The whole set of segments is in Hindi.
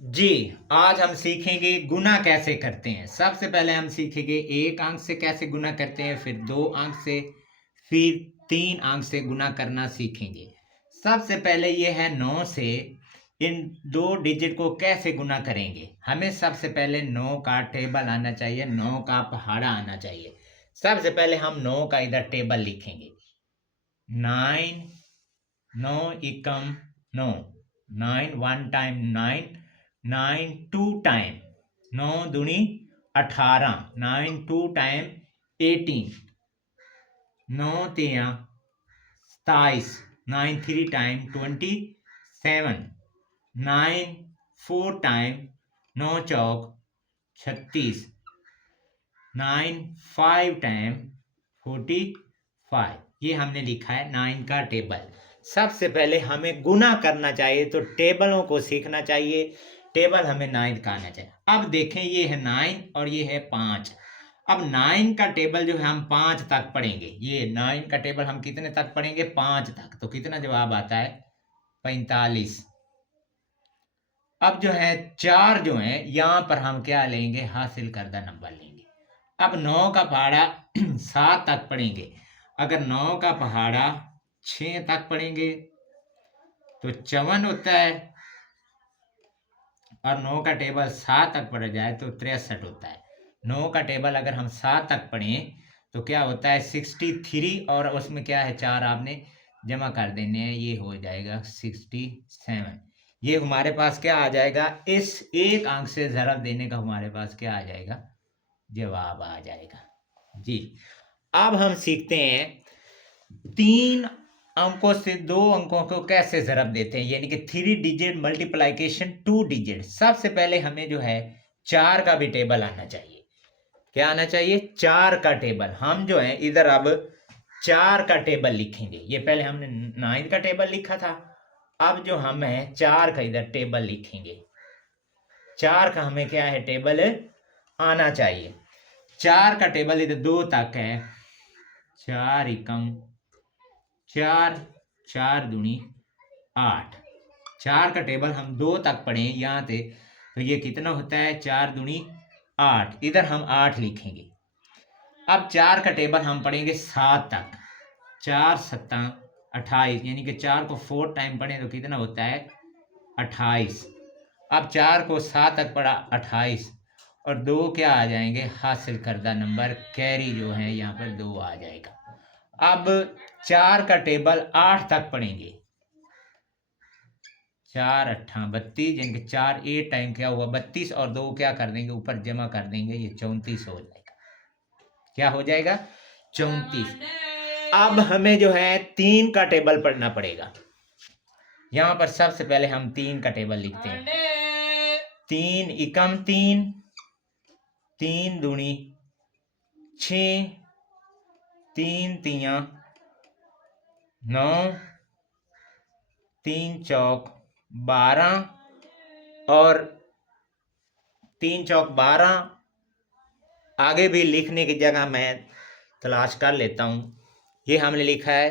जी, आज हम सीखेंगे गुना कैसे करते हैं। सबसे पहले हम सीखेंगे 1 अंक से कैसे गुना करते हैं, फिर 2 अंक से, फिर 3 अंक से गुना करना सीखेंगे। सबसे पहले ये है 9 से इन 2 डिजिट को कैसे गुना करेंगे। हमें सबसे पहले 9 का टेबल आना चाहिए, 9 का पहाड़ा आना चाहिए। सबसे पहले हम 9 का इधर टेबल लिखेंगे। 9 9 एकम 9 9 1 टाइम 9 9 2 टाइम 9 दूनी 18 9 2 टाइम 18 9 तिया 27 9 3 टाइम 27 9 4 टाइम 9 चौक 36 9 5 टाइम 45। ये हमने लिखा है 9 का टेबल। सबसे पहले हमें गुना करना चाहिए तो टेबलों को सीखना चाहिए। टेबल हमें 9 का आना चाहिए। अब देखें ये है 9 और ये है 5। अब 9 का टेबल जो है हम 5 तक पढ़ेंगे। ये 9 का टेबल हम कितने तक पढ़ेंगे? 5 तक। तो कितना जवाब आता है? 45। अब जो है 4 जो है यहाँ पर हम क्या लेंगे? हासिल करदा नंबर लेंगे। अब 9 का पहाड़ा 7 तक पढ़ेंगे। अगर 9 का पहाड़ा 6 तक पढ़ेंगे तो 54 होता है, और 9 का टेबल 7 तक पढ़ा जाए तो 63 होता है। 9 का टेबल अगर हम 7 तक पढ़ें तो क्या होता है? 63, और उसमें क्या है? 4 आपने जमा कर देने हैं, ये हो जाएगा 67। ये हमारे पास क्या आ जाएगा? इस एक अंक से ज़रब देने का हमारे पास क्या आ जाएगा? जवाब आ जाएगा। जी, अब हम सीखते हैं 3 अंकों से 2 अंकों को कैसे ज़रब देते हैं, यानी कि 3 डिजिट मल्टीप्लिकेशन 2 डिजिट। सबसे पहले हमें जो है 4 का भी टेबल आना चाहिए। क्या आना चाहिए? 4 का टेबल। हम जो है इधर अब 4 का टेबल लिखेंगे। ये पहले हमने 9 का टेबल लिखा था, अब जो हम है 4 का इधर टेबल लिखेंगे। 4 का हमें क्या है? टेबल आना चाहिए। 4 का टेबल इधर 2 तक है। 4 एकम 4 4 दूनी 8। 4 का टेबल हम 2 तक पढ़ें यहाँ से तो ये कितना होता है? 4 दूनी 8। इधर हम 8 लिखेंगे। अब 4 का टेबल हम पढ़ेंगे 7 तक। 4 सत्ता 28, यानी कि 4 को 4 टाइम पढ़ें तो कितना होता है? 28। अब 4 को 7 तक पढ़ा 28, और 2 क्या आ जाएंगे? हासिल करदा नंबर, कैरी जो है यहाँ पर 2 आ जाएगा। अब 4 का टेबल 8 तक पढ़ेंगे। 4 अट्ठा 32, यानी कि 4 8 टाइम क्या हुआ? 32, और 2 क्या कर देंगे? ऊपर जमा कर देंगे, ये 34 हो जाएगा। क्या हो जाएगा? 34। अब हमें जो है 3 का टेबल पढ़ना पड़ेगा। यहाँ पर सबसे पहले हम 3 का टेबल लिखते हैं। 3 एकम 3 3 दूनी 6 3 तिया 9 3 चौक 12, और 3 चौक 12। आगे भी लिखने की जगह मैं तलाश कर लेता हूँ। ये हमने लिखा है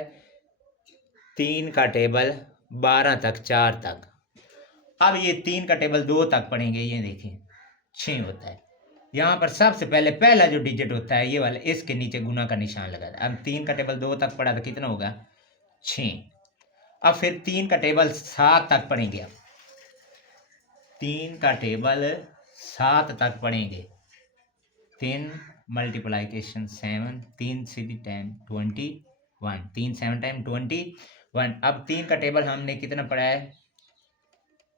3 का टेबल 12 तक, 4 तक। अब ये 3 का टेबल 2 तक पढ़ेंगे। ये देखिए 6 होता है। यहाँ पर सबसे पहले पहला जो डिजिट होता है ये वाला, इसके नीचे गुना का निशान लगा था। अब 3 का टेबल 2 तक पढ़ा तो कितना होगा? 6। अब फिर 3 का टेबल 7 तक पढ़ेंगे। अब 3 का टेबल 7 तक पढ़ेंगे। 3 मल्टीप्लाइकेशन 7, 3 सीधी टाइम 21, 3 7 टाइम 21। अब 3 का टेबल हमने कितना पढ़ा है?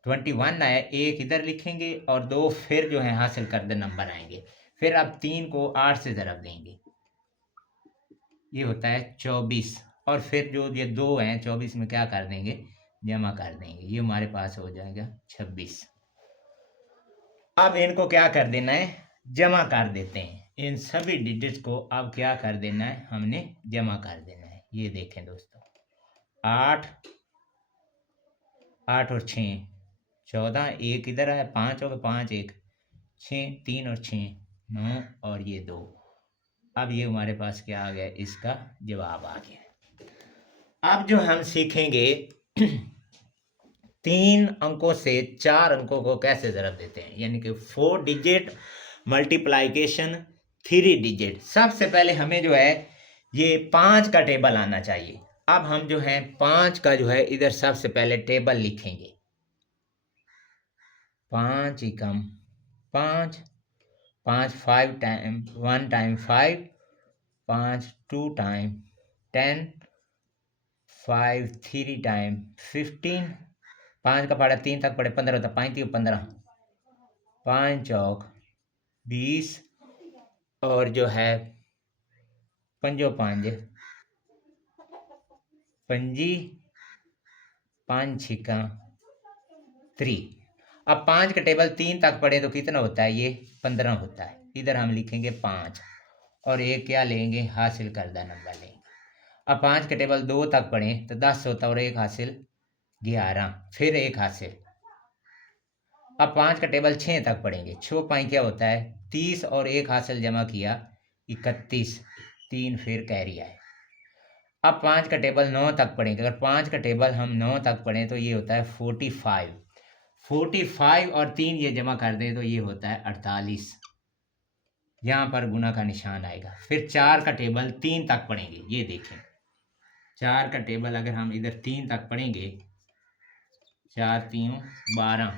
21 आया। एक इधर लिखेंगे और 2 फिर जो है हासिल कर दे नंबर आएंगे। फिर अब 3 को 8 से ज़रब देंगे, ये होता है 24। और फिर जो ये 2 हैं 24 में क्या कर देंगे? जमा कर देंगे, ये हमारे पास हो जाएगा 26। अब इनको क्या कर देना है? जमा कर देते हैं। इन सभी डिजिट्स को अब क्या कर देना है? हमने जमा कर देना है। ये देखें दोस्तों, 8 8 और 6 14, एक इधर आया 5 होगा, 5 1 6 3 और 6 9, और ये 2। अब ये हमारे पास क्या आ गया? इसका जवाब आ गया। अब जो हम सीखेंगे 3 अंकों से 4 अंकों को कैसे ज़रब देते हैं, यानी कि 4 डिजिट मल्टीप्लाइकेशन 3 डिजिट। सबसे पहले हमें जो है ये 5 का टेबल आना चाहिए। अब हम जो है 5 का जो है इधर सबसे पहले टेबल लिखेंगे। 5 एकम 5, 5 5 टाइम 1 टाइम 5, 5 2 टाइम 10, 5 3 टाइम 15, 5 का पढ़ा 3 तक पढ़े 15 होता, 5 3 15, 5 चौक 20 और जो है 5 5 पंजी 5 छिका 3। अब 5 का टेबल 3 तक पढ़े तो कितना होता है, ये 15 होता है। इधर हम लिखेंगे 5 और एक क्या लेंगे, हासिल करदा नंबर लेंगे। अब 5 के टेबल 2 तक पढ़ें तो 10 होता है और एक हासिल 11, फिर एक हासिल। अब 5 का टेबल 6 तक पढ़ेंगे, 6 5 क्या होता है 30 और एक हासिल जमा किया 31, 3 फिर कैरी आए। अब 5 का टेबल 9 तक पढ़ेंगे, अगर 5 का टेबल हम 9 तक पढ़ें तो ये होता है 45, 45 और 3 ये जमा कर दें तो ये होता है 48। यहाँ पर गुना का निशान आएगा। फिर 4 का टेबल 3 तक पढ़ेंगे, ये देखें 4 का टेबल अगर हम इधर 3 तक पढ़ेंगे, 4 3 12,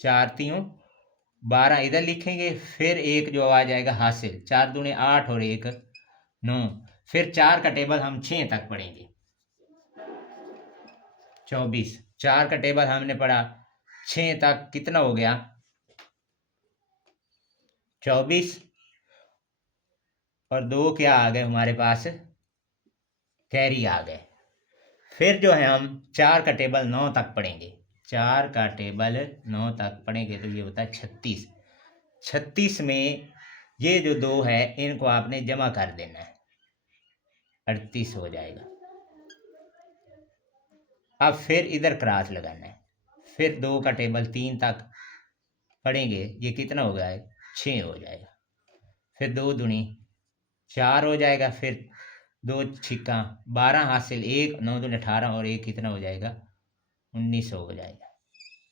4 3 12 इधर लिखेंगे, फिर एक जो आ जाएगा हासिल, 4 दूने 8 और एक 9। फिर 4 का टेबल हम 6 तक पढ़ेंगे, 24। 4 का टेबल हमने पढ़ा 6 तक, कितना हो गया 24 और 2 क्या आ गए हमारे पास, कैरी आ गए। फिर जो है हम 4 का टेबल 9 तक पढ़ेंगे, 4 का टेबल 9 तक पढ़ेंगे तो ये होता है 36। 36 में ये जो 2 है इनको आपने जमा कर देना है, 38 हो जाएगा। अब फिर इधर क्रॉस लगाना है। फिर 2 का टेबल 3 तक पढ़ेंगे, ये कितना हो गया है 6 हो जाएगा। फिर 2 दूनी 4 हो जाएगा, फिर 2 छिक्का 12 हासिल 1, 9 दूनी 18 और एक कितना हो जाएगा 1900 हो जाएगा।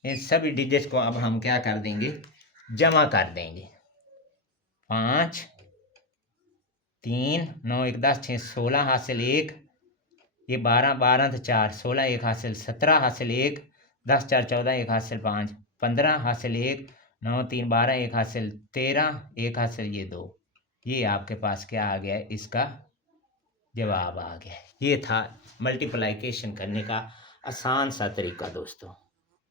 इन सभी डिजिट्स को अब हम क्या कर देंगे, जमा कर देंगे। 5 3 9 1 10 6 16 हासिल 1, ये 12 12 तो 4 16 एक हासिल 17 हासिल 1, 10 4 14 एक हासिल 5 15 हासिल 1, 9 3 12 एक हासिल 13, एक हासिल ये 2। ये आपके पास क्या आ गया है, इसका जवाब आ गया है। ये था मल्टीप्लिकेशन करने का आसान सा तरीका दोस्तों।